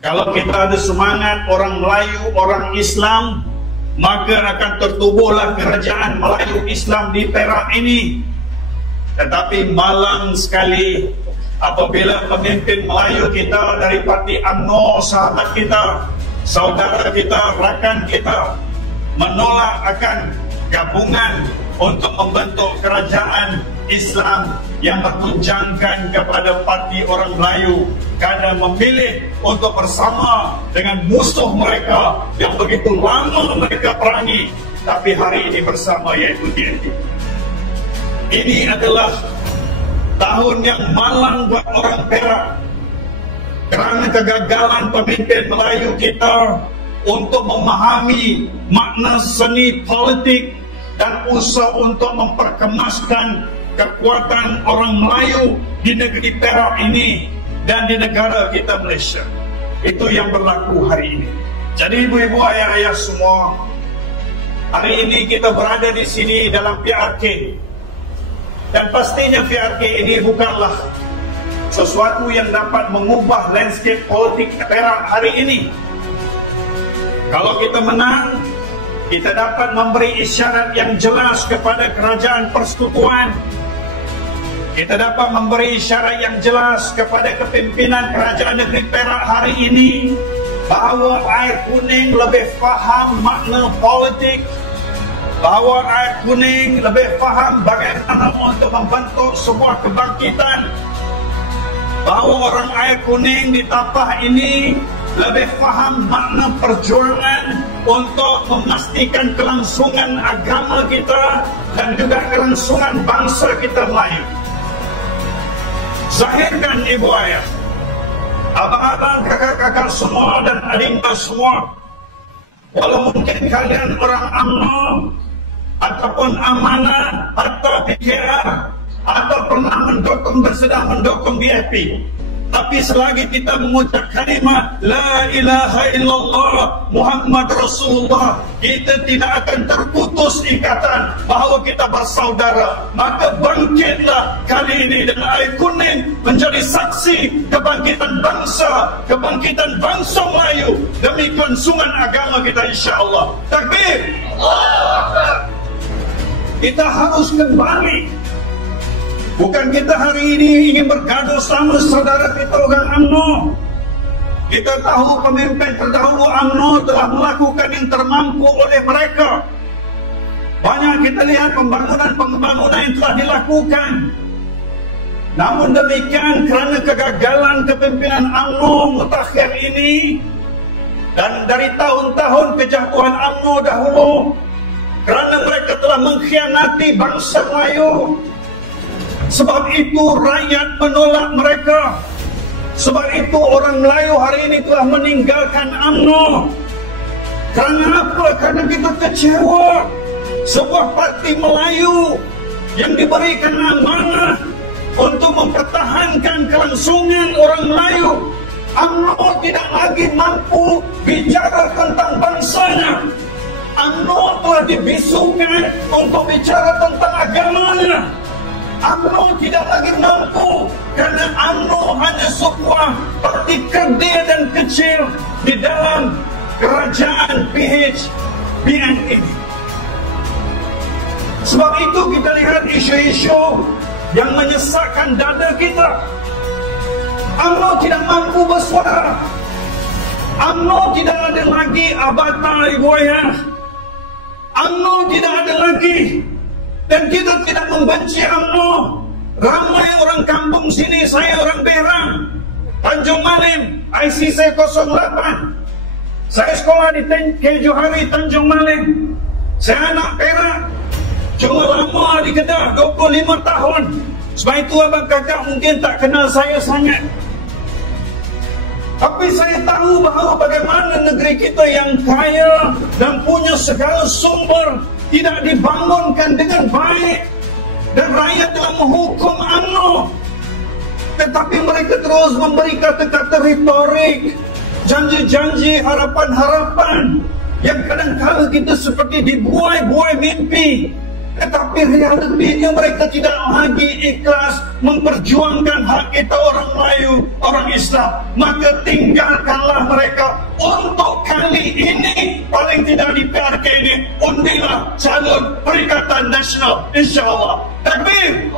Kalau kita ada semangat orang Melayu, orang Islam, maka akan tertubuhlah kerajaan Melayu Islam di Perak ini. Tetapi malang sekali apabila pemimpin Melayu kita dari parti UMNO, sahabat kita, saudara kita, rakan kita, menolak akan gabungan untuk membentuk kerajaan Islam yang bertunjangkan kepada parti orang Melayu, kerana memilih untuk bersama dengan musuh mereka yang begitu lama mereka perangi, tapi hari ini bersama, iaitu DNP. Ini adalah tahun yang malang buat orang Perak kerana kegagalan pemimpin Melayu kita untuk memahami makna seni politik dan usaha untuk memperkemaskan kekuatan orang Melayu di negeri Perak ini dan di negara kita Malaysia. Itu yang berlaku hari ini. Jadi ibu-ibu, ayah-ayah semua, hari ini kita berada di sini dalam PRK. Dan pastinya PRK ini bukanlah sesuatu yang dapat mengubah landscape politik Perak hari ini. Kalau kita menang, kita dapat memberi isyarat yang jelas kepada kerajaan persekutuan. Kita dapat memberi isyarat yang jelas kepada kepimpinan kerajaan negeri Perak hari ini bahawa air kuning lebih faham makna politik, bahawa air kuning lebih faham bagaimana untuk membentuk sebuah kebangkitan, bahawa orang air kuning di Tapah ini lebih faham makna perjuangan untuk memastikan kelangsungan agama kita dan juga kelangsungan bangsa kita Melayu. Zahirkan ibu ayah, abang-abang, kakak-kakak semua dan adingga semua, walau mungkin kalian orang UMNO ataupun amanah atau PKR atau pernah sedang mendukung BFP, tapi selagi kita mengucap kalimat La ilaha illallah Muhammad Rasulullah, kita tidak akan terputus ikatan bahawa kita bersaudara. Maka bangkitlah kali ini dan air kuning menjadi saksi kebangkitan bangsa Melayu demi kelangsungan agama kita, insya-Allah. Takbir! Kita harus kembali. Bukan kita hari ini ingin bergaduh sama saudara kita orang UMNO. Kita tahu pemimpin terdahulu UMNO telah melakukan yang termampu oleh mereka. Banyak kita lihat pembangunan yang telah dilakukan. Namun demikian, kerana kegagalan kepimpinan UMNO mutakhir ini dan dari tahun-tahun kejatuhan UMNO dahulu, kerana mereka telah mengkhianati bangsa Melayu, sebab itu rakyat menolak mereka. Sebab itu orang Melayu hari ini telah meninggalkan UMNO. Kerana apa? Kerana kita kecewa. Sebuah parti Melayu yang diberikan amanah untuk mempertahankan kelangsungan orang Melayu, UMNO tidak lagi mampu bicara tentang bangsanya. UMNO telah dibisukan untuk bicara tentang agamanya. UMNO tidak lagi mampu kerana UMNO hanya sebuah parti kerdil dan kecil di dalam kerajaan PHBN ini. Sebab itu kita lihat isu-isu yang menyesakkan dada kita. UMNO tidak mampu bersuara. UMNO tidak ada lagi abata ibu ayah. UMNO tidak ada lagi. Dan kita tidak membenci UMNO. Ramai orang kampung sini, saya orang Berang, Tanjung Malim, IC saya 08. Saya sekolah di K. Johari, Tanjung Malim. Saya anak Perak, cuma lama di Kedah, 25 tahun. Sebab itu abang kakak mungkin tak kenal saya sangat. Tapi saya tahu bahawa bagaimana negeri kita yang kaya dan punya segala sumber tidak dibangunkan dengan baik, dan rakyat telah menghukum UMNO. Tetapi mereka terus memberi kata-kata retorik, janji-janji, harapan-harapan yang kadang-kadang kita seperti dibuai-buai mimpi. Tetapi realitinya mereka tidak lagi ikhlas memperjuangkan hak kita orang Melayu, orang Islam. Maka tinggalkanlah mereka. untuk kali ini paling tidak di PRK ini undilah calon Perikatan Nasional, insyaAllah. Takbir!